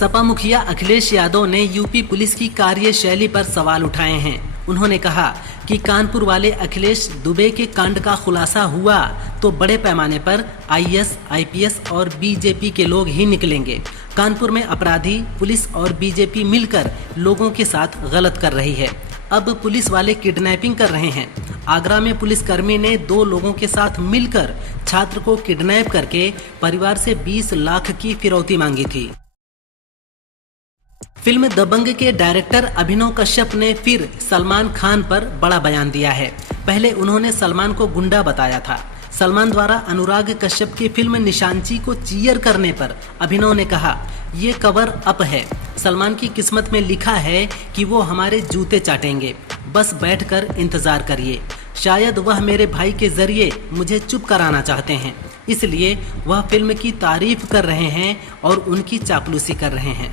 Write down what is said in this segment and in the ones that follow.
सपा मुखिया अखिलेश यादव ने UP police की कार्यशैली पर सवाल उठाए हैं। उन्होंने कहा कि कानपुर वाले अखिलेश दुबे के कांड का खुलासा हुआ तो बड़े पैमाने पर आईएएस, आईपीएस और बीजेपी के लोग ही निकलेंगे। कानपुर में अपराधी पुलिस और बीजेपी मिलकर लोगों के साथ गलत कर रही है। अब पुलिस वाले किडनैपिंग कर रहे हैं। आगरा में पुलिसकर्मी ने 2 लोगों के साथ मिलकर छात्र को किडनैप करके परिवार से 20 लाख की फिरौती मांगी थी। फिल्म दबंग के डायरेक्टर अभिनव कश्यप ने फिर सलमान खान पर बड़ा बयान दिया है। पहले उन्होंने सलमान को गुंडा बताया था। सलमान द्वारा अनुराग कश्यप की फिल्म निशांची को चीयर करने पर अभिनव ने कहा, ये कवर अप है। सलमान की किस्मत में लिखा है कि वो हमारे जूते चाटेंगे, बस बैठकर इंतजार करिए। शायद वह मेरे भाई के जरिए मुझे चुप कराना चाहते हैं, इसलिए वह फिल्म की तारीफ कर रहे हैं और उनकी चापलूसी कर रहे हैं।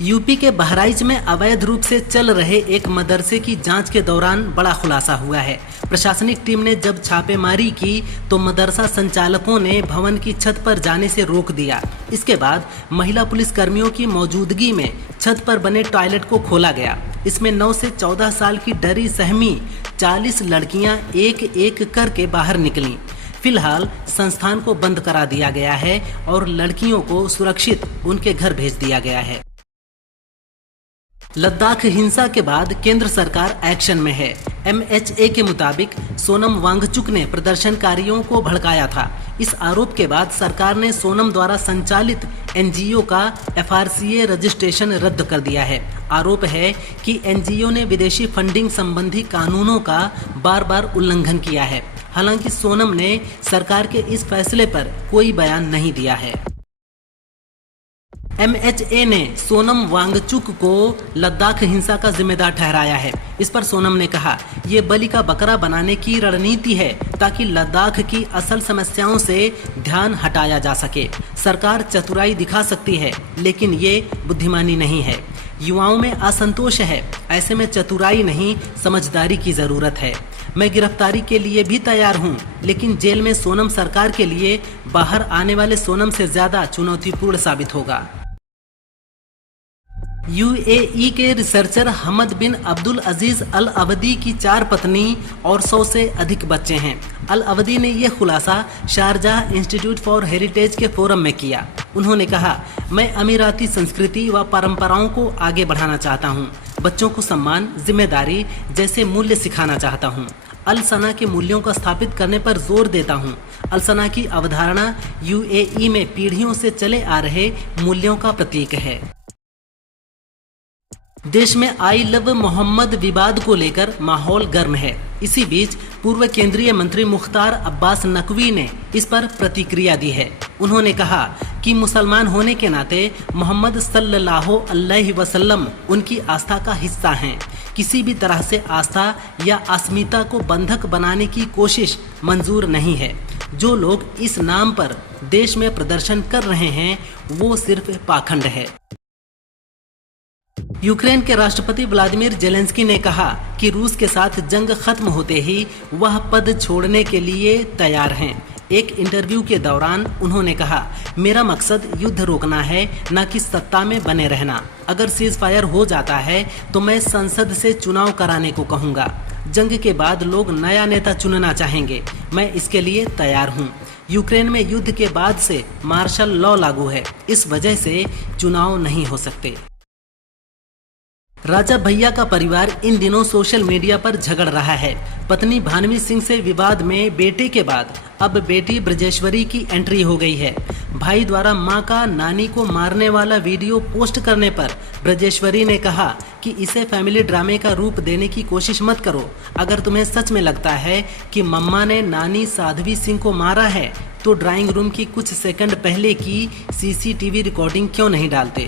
यूपी के बहराइच में अवैध रूप से चल रहे एक मदरसे की जांच के दौरान बड़ा खुलासा हुआ है। प्रशासनिक टीम ने जब छापेमारी की तो मदरसा संचालकों ने भवन की छत पर जाने से रोक दिया। इसके बाद महिला पुलिस कर्मियों की मौजूदगी में छत पर बने टॉयलेट को खोला गया। इसमें 9 से 14 साल की डरी सहमी 40 लड़कियां एक एक करके बाहर निकलीं। फिलहाल संस्थान को बंद करा दिया गया है और लड़कियों को सुरक्षित उनके घर भेज दिया गया है। लद्दाख हिंसा के बाद केंद्र सरकार एक्शन में है। MHA के मुताबिक सोनम वांगचुक ने प्रदर्शनकारियों को भड़काया था। इस आरोप के बाद सरकार ने सोनम द्वारा संचालित NGO का FRCA रजिस्ट्रेशन रद्द कर दिया है। आरोप है कि NGO ने विदेशी फंडिंग संबंधी कानूनों का बार बार उल्लंघन किया है। हालांकि सोनम ने सरकार के इस फैसले पर कोई बयान नहीं दिया है। MHA ने सोनम वांगचुक को लद्दाख हिंसा का जिम्मेदार ठहराया है। इस पर सोनम ने कहा, ये बलि का बकरा बनाने की रणनीति है ताकि लद्दाख की असल समस्याओं से ध्यान हटाया जा सके। सरकार चतुराई दिखा सकती है, लेकिन ये बुद्धिमानी नहीं है। युवाओं में असंतोष है, ऐसे में चतुराई नहीं समझदारी की जरूरत है। मैं गिरफ्तारी के लिए भी तैयार हूं, लेकिन जेल में सोनम सरकार के लिए बाहर आने वाले सोनम से ज्यादा चुनौतीपूर्ण साबित होगा। UAE के रिसर्चर हमद बिन अब्दुल अजीज अल अवदी की 4 पत्नी और 100 से अधिक बच्चे हैं। अल अवदी ने यह खुलासा शारजाह इंस्टीट्यूट फॉर हेरिटेज के फोरम में किया। उन्होंने कहा, मैं अमीराती संस्कृति व परंपराओं को आगे बढ़ाना चाहता हूँ। बच्चों को सम्मान, जिम्मेदारी जैसे मूल्य सिखाना चाहता हूँ। अल सना के मूल्यों को स्थापित करने पर जोर देता हूँ। अल सना की अवधारणा UAE में पीढ़ियों से चले आ रहे मूल्यों का प्रतीक है। देश में आई लव मोहम्मद विवाद को लेकर माहौल गर्म है। इसी बीच पूर्व केंद्रीय मंत्री मुख्तार अब्बास नकवी ने इस पर प्रतिक्रिया दी है। उन्होंने कहा कि मुसलमान होने के नाते मोहम्मद सल्लल्लाहु अलैहि वसल्लम उनकी आस्था का हिस्सा हैं। किसी भी तरह से आस्था या अस्मिता को बंधक बनाने की कोशिश मंजूर नहीं है। जो लोग इस नाम पर देश में प्रदर्शन कर रहे हैं वो सिर्फ पाखंड है। यूक्रेन के राष्ट्रपति व्लादिमीर जेलेंस्की ने कहा कि रूस के साथ जंग खत्म होते ही वह पद छोड़ने के लिए तैयार हैं। एक इंटरव्यू के दौरान उन्होंने कहा, मेरा मकसद युद्ध रोकना है, न कि सत्ता में बने रहना। अगर सीज फायर हो जाता है तो मैं संसद से चुनाव कराने को कहूँगा। जंग के बाद लोग नया नेता चुनना चाहेंगे, मैं इसके लिए तैयार हूँ। यूक्रेन में युद्ध के बाद से मार्शल लॉ लागू है, इस वजह से चुनाव नहीं हो सकते। राजा भैया का परिवार इन दिनों सोशल मीडिया पर झगड़ रहा है। पत्नी भानवी सिंह से विवाद में बेटे के बाद अब बेटी ब्रजेश्वरी की एंट्री हो गई है। भाई द्वारा मां का नानी को मारने वाला वीडियो पोस्ट करने पर ब्रजेश्वरी ने कहा कि इसे फैमिली ड्रामे का रूप देने की कोशिश मत करो। अगर तुम्हें सच में लगता है कि मम्मा ने नानी साध्वी सिंह को मारा है तो ड्राइंग रूम की कुछ सेकंड पहले की CCTV रिकॉर्डिंग क्यों नहीं डालते।